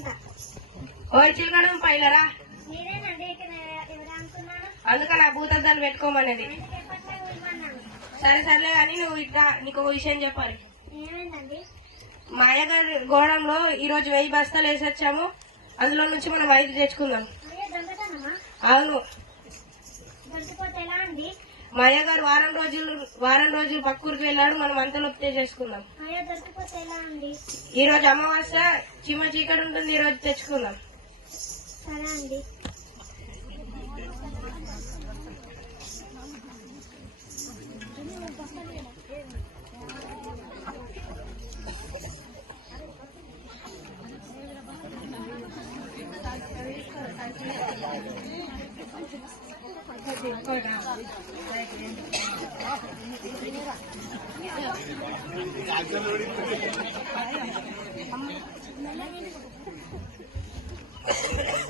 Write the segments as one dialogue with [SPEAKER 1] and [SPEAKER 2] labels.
[SPEAKER 1] అనుకుంటా.
[SPEAKER 2] ఓ చిలకడం
[SPEAKER 1] ఎవరు అనుకున్నాను
[SPEAKER 2] అందుకని ఆ భూతద్దాలు పెట్టుకోమనేది. సరే సర్లే కానీ నువ్వు ఇట్లా నీకు ఒక విషయం చెప్పాలి.
[SPEAKER 1] ఏమైందండి?
[SPEAKER 2] మా అయ్యగారి గోడంలో ఈ రోజు వెయ్యి బస్తాలు వేసొచ్చాము. అందులో నుంచి మనం ఐదు తెచ్చుకుందాం. అవును. మా అయ్యగారు వారం రోజులు వారం రోజులు పక్కూరికి వెళ్ళాడు మనం అంతలోపు చేసుకుందాం.
[SPEAKER 1] అయ్యో
[SPEAKER 2] ఈ రోజు అమావాస్య చిమ్మ చీకటి ఉంటుంది ఈ రోజు తెచ్చుకుందాం.
[SPEAKER 1] సరే అండి.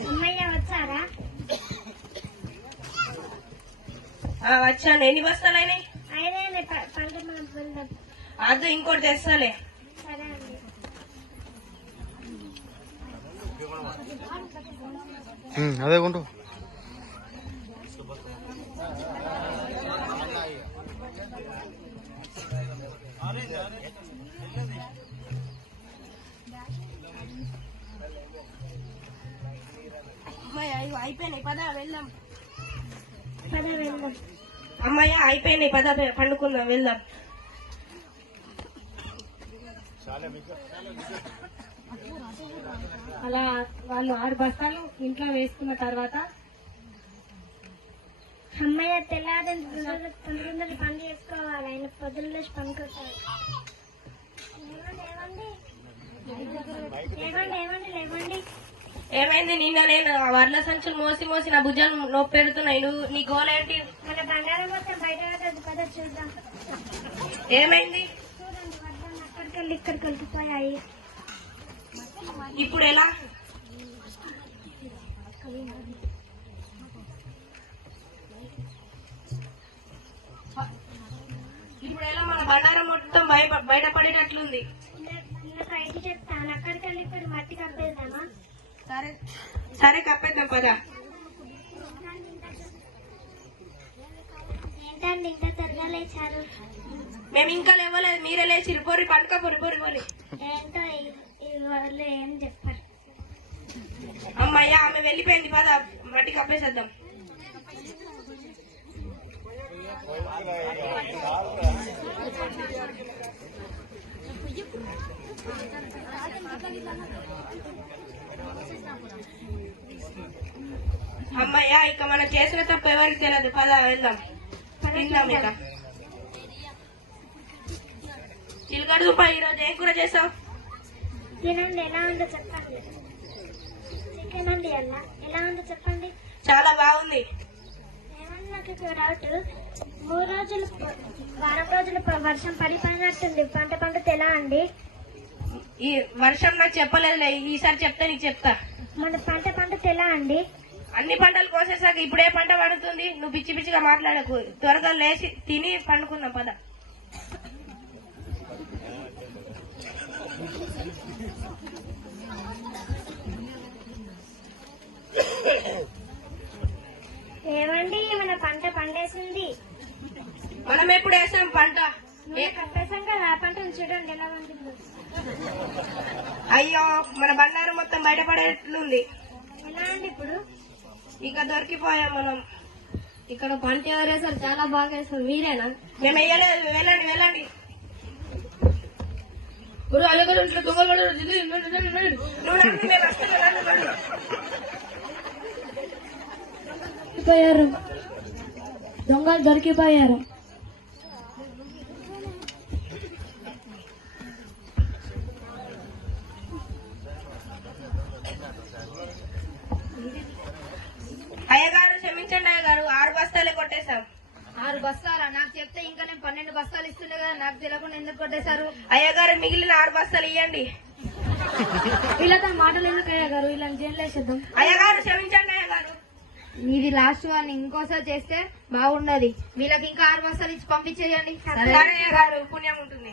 [SPEAKER 1] అమ్మయ్య వచ్చారా?
[SPEAKER 2] ఆ, వచ్చాను. ఎన్ని బస్తాలు అయినాయి?
[SPEAKER 1] అయినా పంట మనం వెళ్దాం
[SPEAKER 2] అదో ఇంకోటి తెస్తాలే.
[SPEAKER 3] అదే కొంటు.
[SPEAKER 2] అమ్మాయి అయ్యో అయిపోయినాయి పద వెళ్దాం.
[SPEAKER 1] పద వెళ్దాం.
[SPEAKER 2] అమ్మాయి అయిపోయినాయి పద పండుకుందాం వెళ్దాం.
[SPEAKER 4] అలా వాళ్ళు ఆరు బస్తాలు ఇంట్లో వేసుకున్న తర్వాత
[SPEAKER 1] అమ్మయ్య తెల్లారి తొందర పని చేసుకోవాలి. ఆయన పొద్దున్న లేచి పనుకుంటారు లేవండి లేవండి లేవండి లేవండి.
[SPEAKER 2] ఏమైంది? నిన్న నేను ఆ వడ్ల సంచులు మోసి మోసి నా భుజాలు నొప్పి పెడుతున్నాయి నువ్వు నీ గోల్ ఏంటి?
[SPEAKER 1] మన బంగారం మొత్తం బయట పడ్డది పద చూద్దాం.
[SPEAKER 2] ఏమైంది? ఇప్పుడు ఎలా? ఇప్పుడు ఎలా? మన బండారం మొత్తం బయట బయటపడేటట్లుంది సరే కప్పేద్దాం పదా. మేము ఇంకా లేవలేదు మీరే లేచి పొరి పండుక పొరి పొరి పొరి. అమ్మయ్య ఆమె వెళ్ళిపోయింది పద. మట్టి కప్పేసేద్దాం. అమ్మయ్య ఇక మనం చేసిన తప్ప ఎవరికి తెలియదు. పద వెళ్దాం. తిందాం ఇక. చిలకడ దుప్ప ఈరోజు ఏం కూర చేసావు?
[SPEAKER 1] తినండి ఎలా ఉందో చెప్పండి. చికెన్ అండి అలా ఎలా ఉందో చెప్పండి.
[SPEAKER 2] చాలా బాగుంది.
[SPEAKER 1] ఏమన్నా నాకు డౌట్ మూడు రోజులు వారం రోజులు ప- వర్షం పడిపోయినట్టుంది పంట పండుత ఎలా అండి
[SPEAKER 2] ఈ వర్షం నాకు చెప్పలేదులే ఈసారి చెప్తే నీకు చెప్తా.
[SPEAKER 1] మన పంట పండుత ఎలా అండి.
[SPEAKER 2] అన్ని పంటలు కోసేసాక ఇప్పుడే పంట పడుతుంది నువ్వు పిచ్చి పిచ్చిగా మాట్లాడకు. త్వరగా లేచి తిని పండుకుందాం పద.
[SPEAKER 1] ఏమండి మన పంట పండేసింది?
[SPEAKER 2] మనం ఎప్పుడు వేసాం పంట.
[SPEAKER 1] మన కప్పేసాం కదా. చూడండి ఎలా ఉంటుందో
[SPEAKER 2] అయ్యో మన బండారం మొత్తం బయటపడేట్లుంది.
[SPEAKER 1] ఎలా అండి ఇప్పుడు?
[SPEAKER 2] ఇక దొరికిపోయాం మనం.
[SPEAKER 4] ఇక్కడ పంట ఎవరేసారు? చాలా బాగా వేస్తారు మీరేనా?
[SPEAKER 2] మేము వేయలేదు వెళ్ళండి వెళ్ళండి. గురు ఇంట్లో.
[SPEAKER 4] దొరికిపోయారు దొంగలు దొరికిపోయారు.
[SPEAKER 2] ఇప్పించండి గారు ఆరు బస్తాలే కొట్టేశారు.
[SPEAKER 4] ఆరు బస్తాల? నాకు చెప్తే ఇంకా నేను పన్నెండు బస్తాలు ఇస్తుండే కదా నాకు తెలియకుండా ఎందుకు కొట్టేశారు?
[SPEAKER 2] అయ్యగారు మిగిలిన ఆరు బస్తాలు ఇవ్వండి
[SPEAKER 4] ఇలా తన మాటలు ఎందుకు అయ్యగారు? ఇలా జైలు అయ్యా
[SPEAKER 2] అయ్యగారు క్షమించండి అయ్యగారు.
[SPEAKER 4] ఇది లాస్ట్ వాళ్ళని ఇంకోసారి చేస్తే బాగుండదు. వీళ్ళకి ఇంకా ఆరు బస్తాలు ఇచ్చి పంపించేయండి.
[SPEAKER 2] గారు పుణ్యం ఉంటుంది.